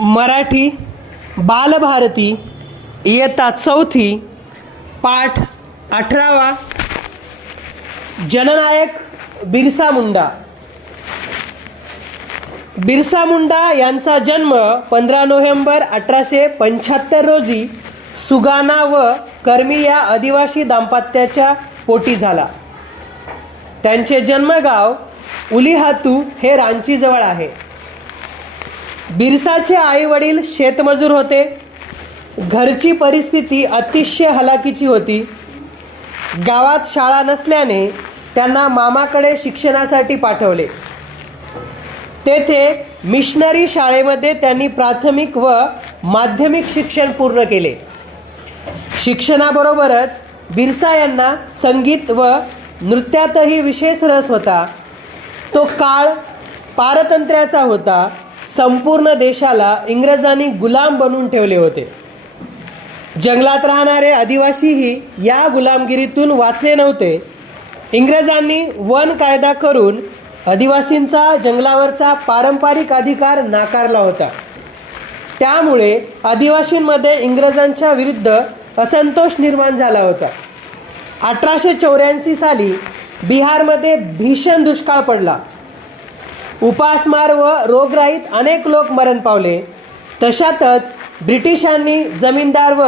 मराठी बालभारती इयत्ता चौथी पाठ 18वा जननायक बिरसा मुंडा। बिरसा मुंडा यांचा जन्म 15 नोव्हेंबर 1875 रोजी सुगाना व कर्मी या आदिवासी दाम्पत्याच्या पोटी झाला। त्यांचे जन्मगाव उलीहातू हे रांचीजवळ आहे। बिरसाचे आई वडील शेतमजूर होते। घरची परिस्थिती अतिशय हलाखीची होती। गावात शाळा नसल्याने त्यांना मामाकडे शिक्षणासाठी पाठवले। तेथे मिशनरी शाळेमध्ये त्यांनी प्राथमिक व माध्यमिक शिक्षण पूर्ण केले। शिक्षणाबरोबरच बिरसा यांना संगीत व नृत्यातही विशेष रस होता। तो काळ पारतंत्र्याचा होता। संपूर्ण देशाला इंग्रजांनी गुलाम बनवून ठेवले होते। जंगलात राहणारे आदिवासीही या गुलामगिरीतून वाचले नव्हते। इंग्रजांनी वन कायदा करून आदिवासींचा जंगलावरचा पारंपरिक अधिकार नाकारला होता। त्यामुळे आदिवासींमध्ये इंग्रजांच्या विरुद्ध असंतोष निर्माण झाला होता। 1884 साली बिहारमध्ये भीषण दुष्काळ पडला। उपासमार व रोगराईत अनेक लोक मरण पावले। तशातच ब्रिटिशांनी जमीनदार व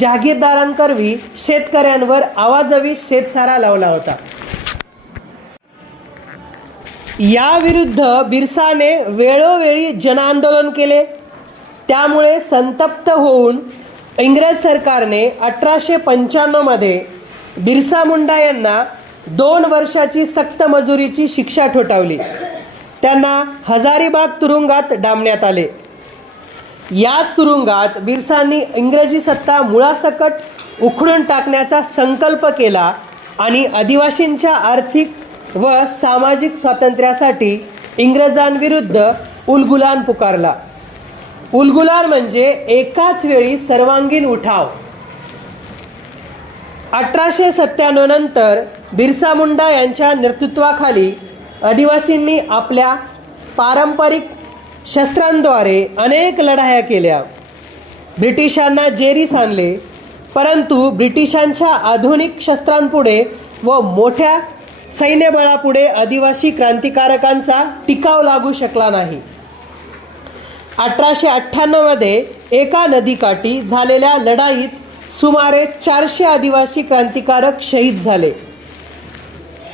जहागीरदारांकरवी शेतकऱ्यांवर आवाजवी शेतसारा लावला होता। या विरुद्ध बिरसाने वेळोवेळी जनआंदोलन केले। त्यामुळे संतप्त होऊन इंग्रज सरकारने 1895 मध्ये बिरसा मुंडा यांना 2 वर्षाची सक्त मजुरीची शिक्षा ठोठावली। त्यांना हजारीबाग तुरुंगात डांबण्यात आले। याच तुरुंगात बिरसांनी इंग्रजी सत्ता मुळासकट उखडून टाकण्याचा संकल्प केला आणि आदिवासींच्या आर्थिक व सामाजिक स्वातंत्र्यासाठी इंग्रजांविरुद्ध उलगुलान पुकारला। उलगुलान म्हणजे एकाच वेळी सर्वांगीण उठाव। 1897 नंतर बिरसा मुंडा यांच्या नेतृत्वाखाली आदिवासींनी आपल्या पारंपरिक शस्त्रांद्वारे अनेक लढाया केल्या। ब्रिटिशांना जेरीस आणले, परंतु ब्रिटिशांच्या आधुनिक शस्त्रांपुढे व मोठ्या सैन्यबळापुढे आदिवासी क्रांतिकारकांचा टिकाव लागू शकला नाही। 1898 मध्ये एका नदीकाठी झालेल्या लढाईत सुमारे 400 आदिवासी क्रांतिकारक शहीद झाले।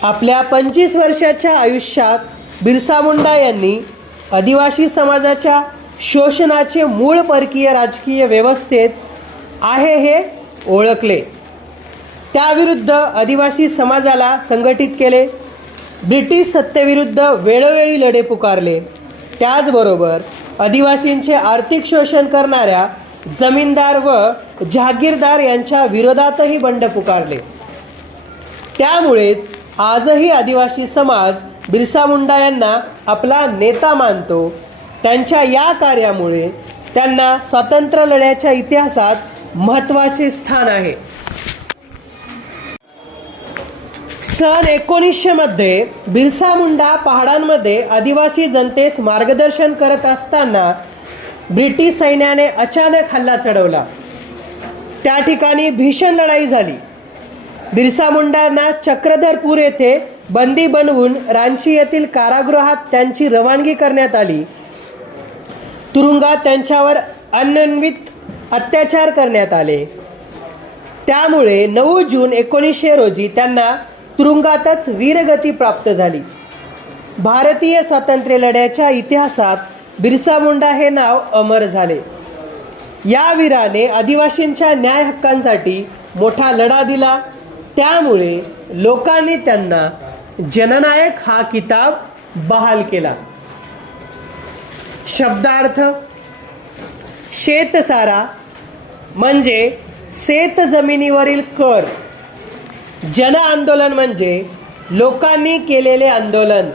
आपल्या 25 वर्षाच्या आयुष्यात बिरसा मुंडा यांनी आदिवासी समाजाच्या शोषणाचे मूळ परकीय राजकीय व्यवस्थेत आहे हे ओळखले। त्याविरुद्ध आदिवासी समाजाला संघटित केले। ब्रिटिश सत्तेविरुद्ध वेळोवेळी लढे पुकारले। त्याचबरोबर आदिवासींचे आर्थिक शोषण करणाऱ्या जमीनदार व जहागीरदार यांच्या विरोधातही बंड पुकारले। त्यामुळेच आजही आदिवासी समाज बिरसा मुंडा यांना आपला नेता मानतो। त्यांच्या या कार्यामुळे त्यांना स्वातंत्र्य लढ्याच्या इतिहासात महत्त्वाचे स्थान आहे। सन 1900 मध्ये बिरसा मुंडा पहाडांमध्ये आदिवासी जनतेस मार्गदर्शन करत असताना ब्रिटिश सैन्याने अचानक हल्ला चढवला। त्या ठिकाणी भीषण लढाई झाली। बिरसा मुंडांना चक्रधरपूर येथे बंदी बनवून रांची येथील कारागृहात त्यांची रवानगी करण्यात आली। तुरुंगात त्यांच्यावर अनन्वित अत्याचार करण्यात आले। त्यामुळे 9 जून 1900 रोजी त्यांना तुरुंगातच वीरगती प्राप्त झाली। भारतीय स्वातंत्र्य लढ्याच्या इतिहासात बिरसा मुंडा हे नाव अमर झाले। या वीराने आदिवासींच्या न्याय हक्कांसाठी मोठा लढा दिला। त्यामुळे लोकांनी त्यांना जननायक हा किताब बहाल केला। शब्दार्थ: शेतसारा म्हणजे शेत जमिनीवरील कर। जन आंदोलन म्हणजे लोकांनी केलेले आंदोलन।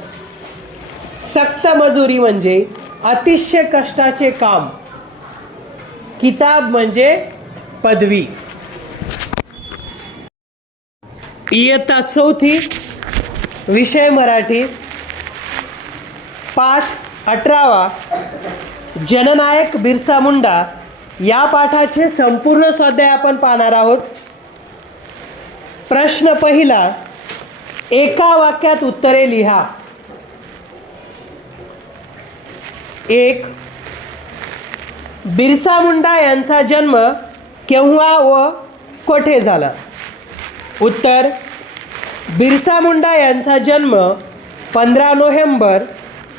सक्त मजुरी म्हणजे अतिशय कष्टाचे काम। किताब म्हणजे पदवी। इयत्ता चौथी विषय मराठी पाठ 18वा जननायक बिरसा मुंडा या पाठाचे संपूर्ण स्वाध्याय आपण पाहणार आहोत. प्रश्न पहिला, एका वाक्यात उत्तरे लिहा. 1. बिरसा मुंडा यांचा जन्म केव्हा व कोठे झाला? उत्तर, बिरसा मुंडा यांचा जन्म 15 नोव्हेंबर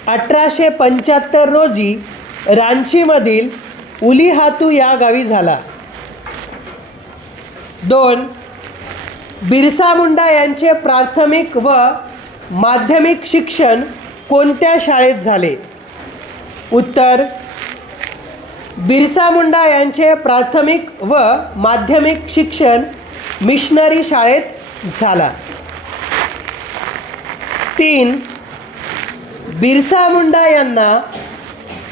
1875 रोजी रांचीमधील उलीहातू या गावी झाला. 2. बिरसा मुंडा यांचे प्राथमिक व माध्यमिक शिक्षण कोणत्या शाळेत झाले? उत्तर, बिरसा मुंडा यांचे प्राथमिक व माध्यमिक शिक्षण मिशनरी शाळेत झाला. 3. बिरसा मुंडा यांना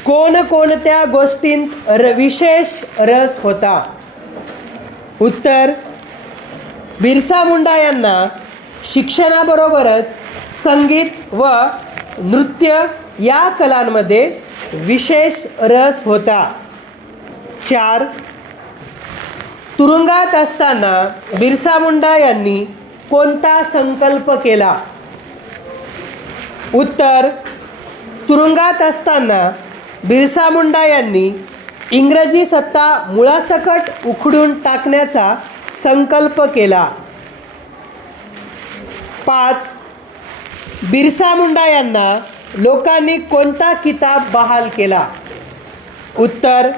कोणकोणत्या गोष्टींत विशेष रस होता? उत्तर, बिरसा मुंडा यांना शिक्षणाबरोबरच संगीत व नृत्य या कलांमध्ये विशेष रस होता. 4. तुरुंगात असताना बिरसा मुंडा यांनी कोणता संकल्प केला? उत्तर, तुरुंगात असताना बिरसा मुंडा यांनी इंग्रजी सत्ता मुळासकट उखडून टाकण्याचा संकल्प केला. 5. बिरसा मुंडा यांना लोकांनी कोणता किताब बहाल केला? उत्तर,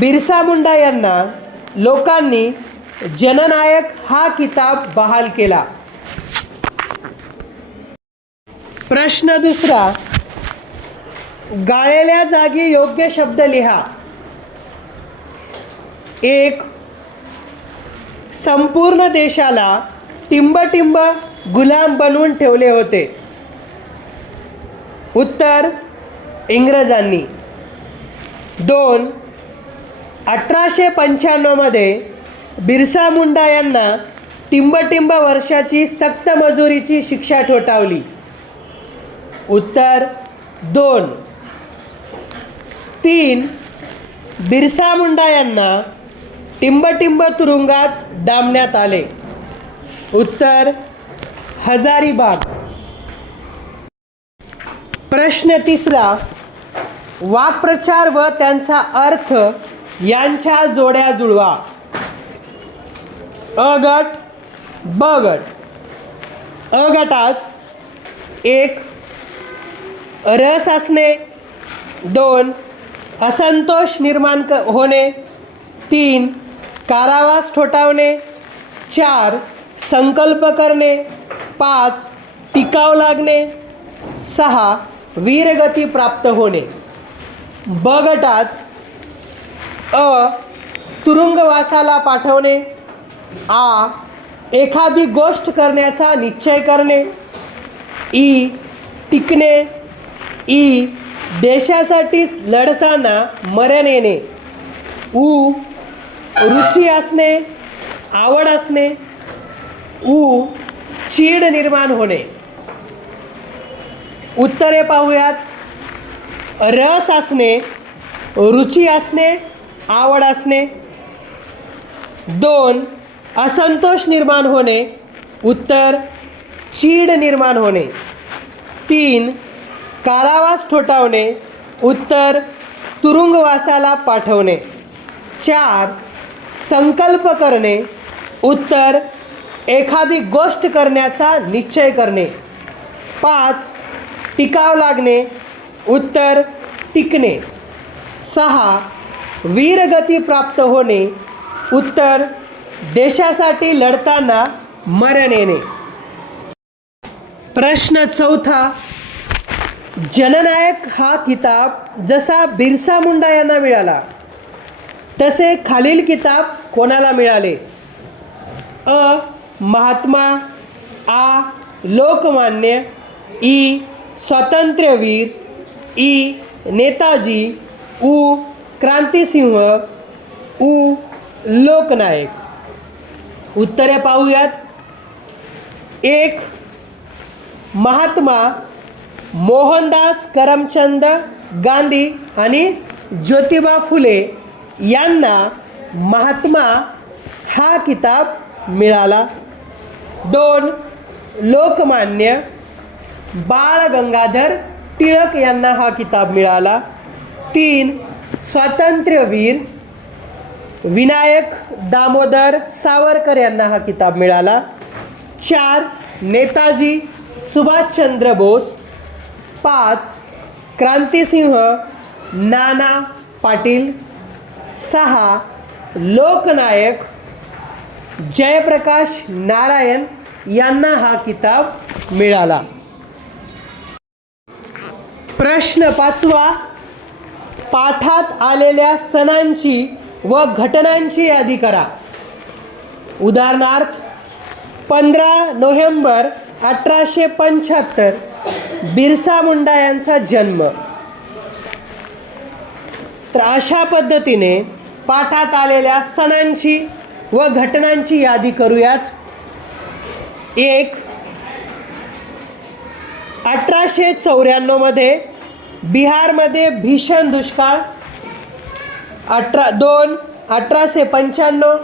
बिरसा मुंडा यांना लोकांनी जननायक हा किताब बहाल केला. प्रश्न दुसरा, गाळलेल्या जागी योग्य शब्द लिहा. 1. संपूर्ण देशाला टिंबटिंब गुलाम बनवून ठेवले होते. उत्तर, इंग्रजांनी. 2. 1895 मध्ये बिरसा मुंडा यांना टिंबटिंब वर्षाची सक्त मजुरीची शिक्षा ठोठावली. उत्तर, 2. 3. बिरसा मुंडा यांना टिंबटिंब तुरुंगात डांबण्यात आले. उत्तर, हजारीबाग. प्रश्न तिसरा, वाक्प्रचार व त्यांचा अर्थ यांच्या जोड्या जुळवा. अ गट, ब गट. अ गटात 1. रस असणे. 2. असंतोष निर्माण होणे. 3. कारावास ठोठावणे. 4. संकल्प करणे. 5. टिकाव लागणे. 6. वीरगती प्राप्त होणे. ब गटात अ. तुरुंगवासाला पाठवणे. आ. एखादी गोष्ट करण्याचा निश्चय करणे. ई. टिकणे. ई. देशासाठी लढताना मरण येणे. उ. रुची असणे, आवड असणे. उ. चीड निर्माण होणे. उत्तरे पाहूयात. रस असणे, रुची असणे, आवड असणे. 2. असंतोष निर्माण होणे. उत्तर, चीड निर्माण होणे. 3. कारावास ठोठावणे. उत्तर, तुरुंगवासाला पाठवणे. 4. संकल्प करणे. उत्तर, एखादी गोष्ट करण्याचा निश्चय करणे. 5. टिकाव लागणे. उत्तर, टिकणे. 6. वीरगती प्राप्त होणे. उत्तर, देशासाठी लढताना मरण येणे. प्रश्न चौथा, जननायक हा किताब जसा बिरसा मुंडा यांना मिळाला तसे खालील किताब कोणाला मिळाले? अ. महात्मा. आ. लोकमान्य. ई. स्वातंत्र्यवीर. ई. नेताजी. उ. क्रांतिसिंह. उ. लोकनायक. उत्तरे पाहूयात. 1. महात्मा मोहनदास करमचंद गांधी आणि ज्योतिबा फुले यांना महात्मा हा किताब मिळाला. 2 लोकमान्य बाळ गंगाधर टिळक यांना हा किताब मिळाला. 3 स्वातंत्र्यवीर विनायक दामोदर सावरकर यांना हा किताब मिळाला. 4 नेताजी सुभाषचंद्र बोस. 5 क्रांतिसिंह नाना पाटील. 6 लोकनायक जयप्रकाश नारायण यांना हा किताब मिळाला. प्रश्न 5वा, पाठात आलेल्या सणांची व घटनांची यादी करा. उदाहरणार्थ 15 नोव्हेंबर 1875 बिरसा मुंडा यांचा जन्म. तर अशा पद्धतीने पाठात आलेल्या सणांची व घटनांची यादी करूयात. 1 1894 मध्ये बिहारमध्ये भीषण दुष्काळ. 2 1895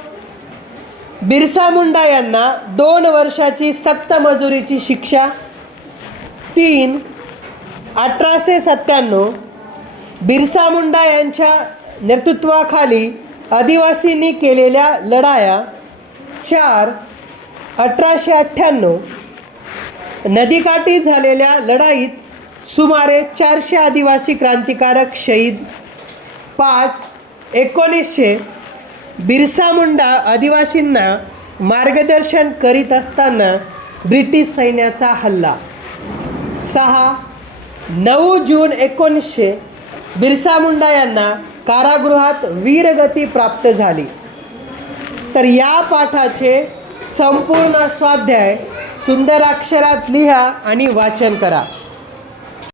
बिरसा मुंडा यांना 2 वर्षाची सक्त मजुरीची शिक्षा. 3 1897 बिरसा मुंडा यांच्या नेतृत्वाखाली आदिवासींनी केलेल्या लढाया. 4 1898 नदीकाठी झालेल्या लढाईत सुमारे 400 आदिवासी क्रांतिकारक शहीद. 5 1900 बिरसा मुंडा आदिवासींना मार्गदर्शन करीत असताना ब्रिटिश सैन्याचा हल्ला. 6 9 जून 1900 बिरसा मुंडा यांना कारागृहात वीरगती प्राप्त झाली. तर या पाठाचे संपूर्ण स्वाध्याय सुंदर अक्षरात लिहा आणि वाचन करा.